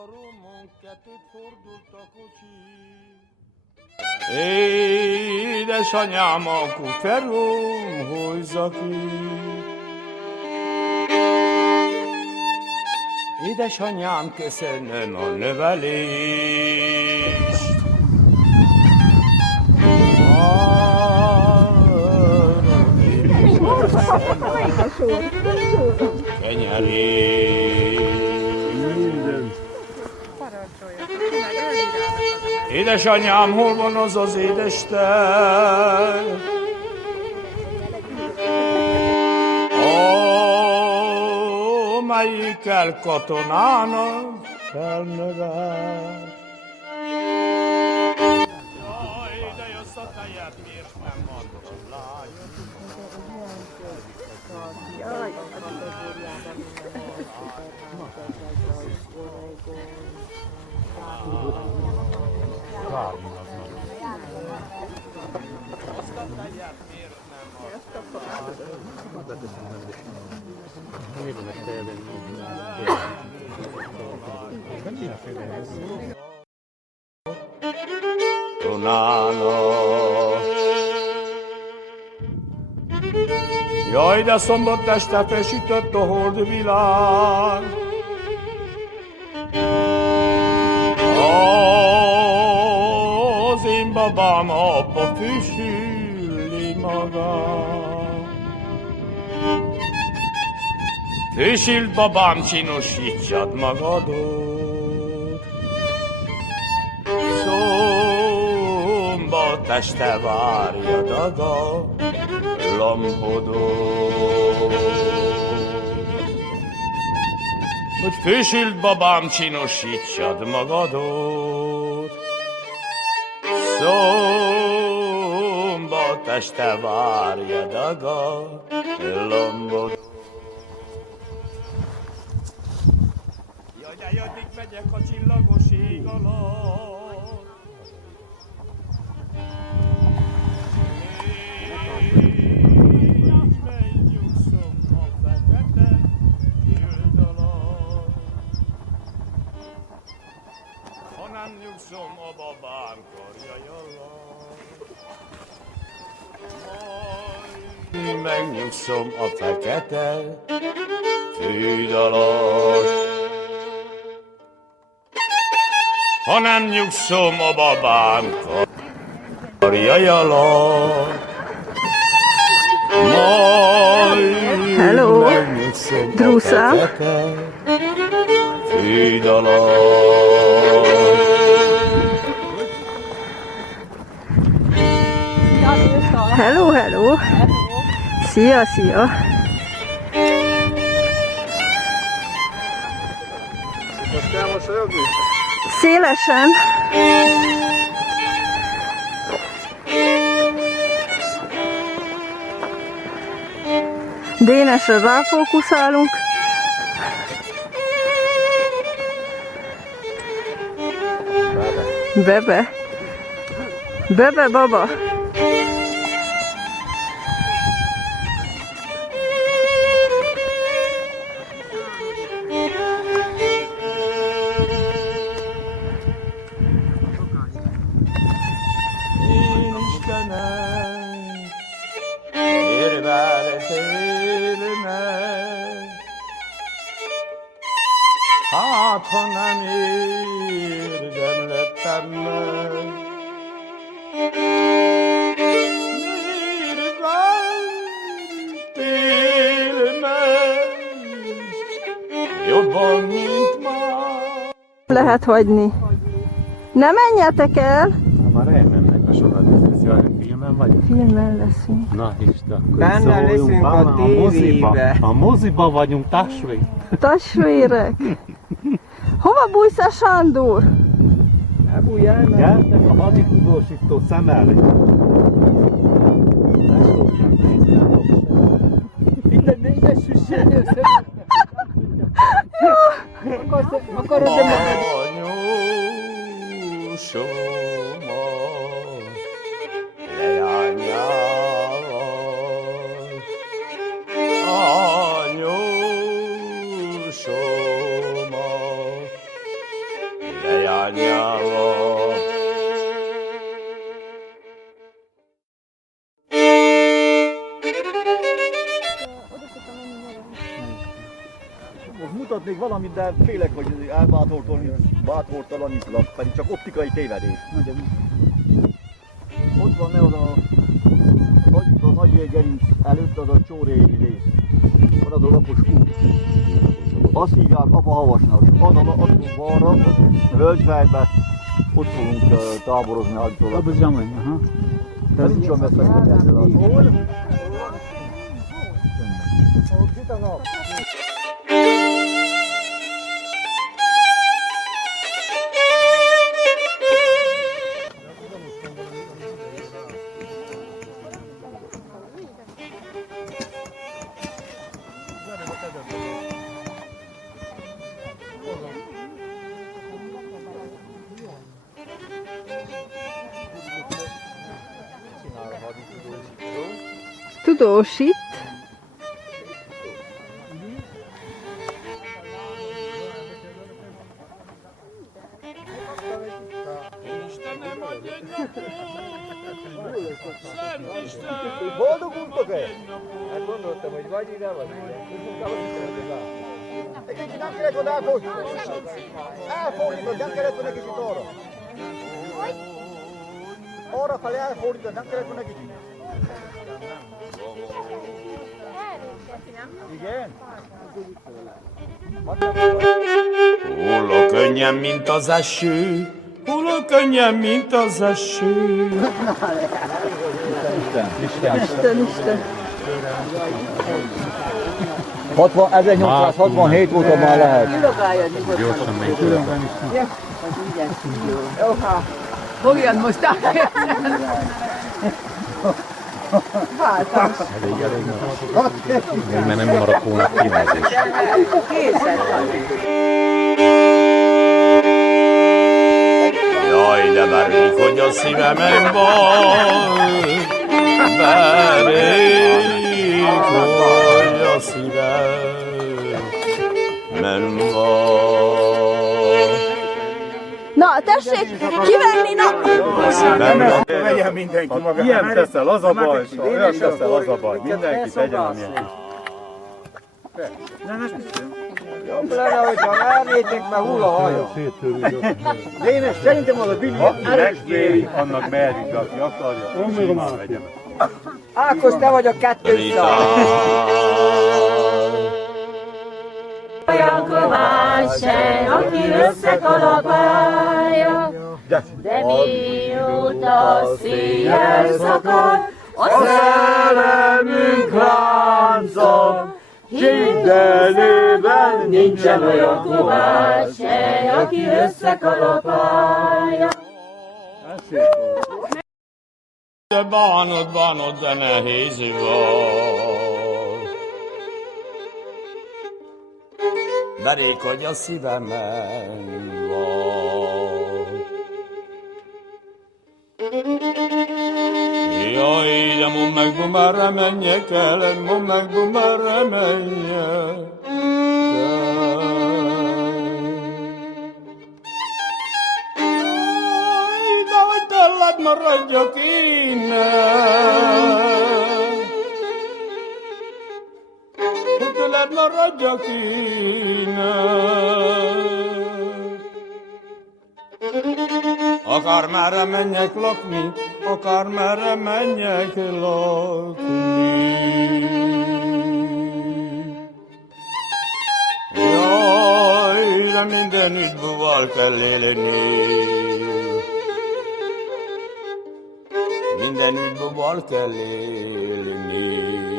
udvaromon kettőt fordult a kocsi. Édesanyám, a kuferom, hozza ki. Édesanyám, köszönöm a növelést. Édesanyám, hol van az az édes tej? Melyikkel katonának felnevel? Jaj, de jössz a tejet, miért nem adod lányom? Jaj, de szombat este felsütött a holdvilág. Az én babám abba füsüli magát. Füsült babám, csinosítsad magadot. Szombat este várjad a lombodot. Hogy fősült babám, csinosítsad magadot. Szombat este várjad a lombodot. Jaj, de jaddig megyek a csillagos ég alatt. Nem nyugszom a babám karjai alatt. Majd megnyugszom a fekete fűd alatt. Ha nem nyugszom a babám karjai alatt. Majd megnyugszom a fekete fűd alatt. Hello, hello! Szia, szia! Most kell mosolyogni? Szélesen! Dénesre ráfókuszálunk. Bebe. Bebe baba. Hát, ha nem érdemlettem meg, miért vártél meg, jobban, mint már. Lehet hagyni. Ne menjetek el! Már elmennek a sokat, filmen vagyunk? Filmen leszünk. Na Isten, akkor benne leszünk a tévébe. A moziba vagyunk, testvér. Testvérek! Hova bújsz a Sándor? Ne bújjál, mert... Gyertek a haditudósító szem elé. Ide süssél össze. Akarod de meg... Anyósoma, leányával. Anyósoma, mutatnék valamit, de félek, hogy bátortalanítlak, pedig csak optikai tévedés. Ott van ne az a nagy jégerinc előtt az a csóréi rész. Van az a lapos út. Azt hívják Apahavasnak. Adunk balra, a völgyfejbe, ott fogunk táborozni állítólag. Abba zsamany, aha. De nincs olyan messze, hogy ezzel az. Tudósít. Istenem, adj egy napot! Szent Isten! Boldogultok-e? Hát gondoltam, hogy vagy ide, vagy ide. Egy kicsit nem kellett volna elfordítani. Elfordítani, nem kellett volna egy kicsit arra. Arra felé elfordítani, nem kellett volna egy kicsit. Igen? Hulló könnyen, mint az eső, hulló könnyen, mint az eső. Isten. 1867 óta már lehet. Gyorsan megy. Hogyan most Mert nem maradt volna kínálkozás. Jaj, de bármik, hogy a szívemen van, bármik, hogy a szívemen van. Na, tessék kivenni, na! Vegyen mindenki maga. Ilyen teszel, az a baj. Olyan teszel, az a baj. Mindenki tegyen, amilyen kis. jobb lenne, hogyha vernétek, mert hull a haja. De én szerintem az a Billy. Aki megkéri, annak merjük, aki akarja. Simán vegye meg. Ákos, te vagy a 200. Olyan kovács, aki összekalapálja, de mióta széjjel szakad, a szellemünk lánca, mindenében nincsen olyan kovács, aki összekalapálja. De bánod, de nehéz volt. Derék, hogy a szívemen van. Jaj, de mondd meg, merre menjek el, mondd meg, merre menjek el. Jaj, de hogy tőled maradjak innen. Hogy tőled maradjak innen. Akár merre menjek lakni, akár merre menjek lakni. Jaj, de mindenütt búval kell élni. Mindenütt búval kell élni.